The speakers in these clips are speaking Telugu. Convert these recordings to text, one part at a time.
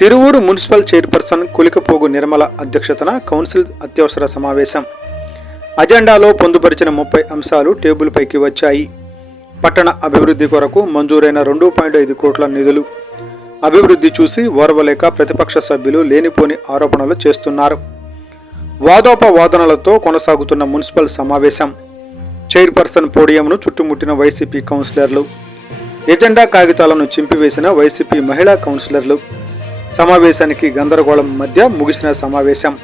తిరువూరు మున్సిపల్ చైర్పర్సన్ కులికపోగు నిర్మల అధ్యక్షతన కౌన్సిల్ అత్యవసర సమావేశం. అజెండాలో పొందుపరిచిన ముప్పై అంశాలు టేబుల్పైకి వచ్చాయి. పట్టణ అభివృద్ధి కొరకు మంజూరైన రెండు పాయింట్ ఐదు కోట్ల నిధులు. అభివృద్ధి చూసి ఓర్వలేక ప్రతిపక్ష సభ్యులు లేనిపోని ఆరోపణలు చేస్తున్నారు. వాదోపవాదనలతో కొనసాగుతున్న మున్సిపల్ సమావేశం. చైర్పర్సన్ పోడియంను చుట్టుముట్టిన వైసీపీ కౌన్సిలర్లు. ఎజెండా కాగితాలను చింపివేసిన వైసీపీ మహిళా కౌన్సిలర్లు. సమావేశానికి గందరగోళం మధ్య ముగిసిన సమావేశం.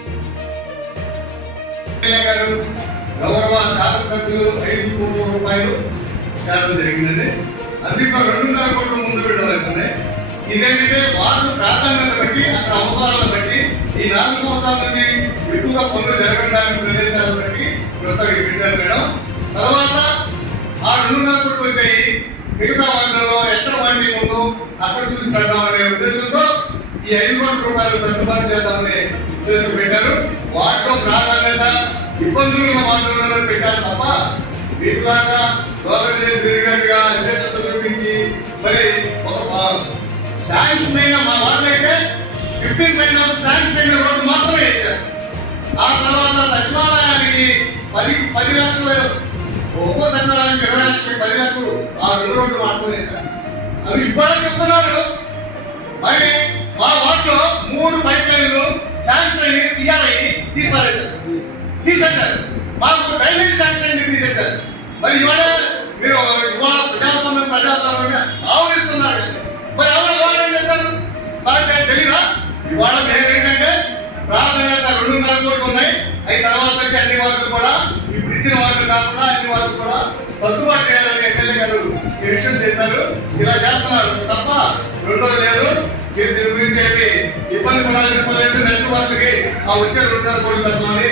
ఇదేంటంటే వాళ్ళు ప్రాధాన్యత బట్టి అక్కడ అవసరాలను బట్టి ఈ నాలుగు సంవత్సరాల నుంచి ఎక్కువగా పనులు జరగడానికి ప్రదేశాలను బట్టి కొత్తగా పెట్టారు మేడం. తర్వాత ఆ రెండున్నర కోట్లు వచ్చాయి. మిగతా వాటిలో ఎక్కడ వండి ముందు అక్కడ చూసి పెడదామనే ఉద్దేశంతో ఈ ఐదు కోట్ల రూపాయలు సర్దుబాటు చేద్దామని ఉద్దేశం పెట్టారు. వాటిలో ప్రాధాన్యత ఇబ్బందులు ఉన్న వాటిలో పెట్టారు తప్ప మీకులాగా దోహదం చేసి తిరిగినట్టుగా అధ్యక్షత చూపించి మరి ఒక శాంక్షన్ అయిన మా వాళ్ళు అయితే ఫిఫ్టీన్ పైన శాంక్షన్ అయిన రోడ్డు మాత్రమే వేశారు. ఆ తర్వాత సచివాలయానికి పది పది లక్షలు ఒక్కో సచివాలయానికి ఇరవై లక్షలు పది లక్షలు ఆ రెండు రోడ్లు మాత్రమే వేశారు. అవి ఇవ్వడం చెప్తున్నాడు. మరి శాంక్షన్ సిఆర్ సిఆర్ఐ తీసిపారేశారు తీసేశారు మాకు డ్రైనేజ్ శాంక్షన్ అయింది తీసేశారు మరి ఇవాళ మీరు ఇవాళ ప్రజాస్వామ్యం ప్రజాస్వామ్యం ఆవరిస్తున్నారు మరి ఎవరు ఇవాళ ఏం చేశారు మనకి తెలీదా? ఇవాళ మేము ఏంటంటే ప్రాధాన్యత రెండున్నర కోట్లు ఉన్నాయి. అవి తర్వాత వచ్చి అన్ని వార్డులు కూడా ఇప్పుడు ఇచ్చిన వార్డులు కాకుండా అన్ని వార్డులు కూడా సర్దుబాటు చేయాలని ఎమ్మెల్యే గారు ఈ విషయం చెప్పారు. ఇలా చేస్తున్నారు. తప్ప రెండోది లేదు. మీరు దీని గురించి ఏమి ఇబ్బంది పడాల్సిన పని కుటుంబాలకి ఆ వచ్చే రెండున్నర కోట్ల పెడతామని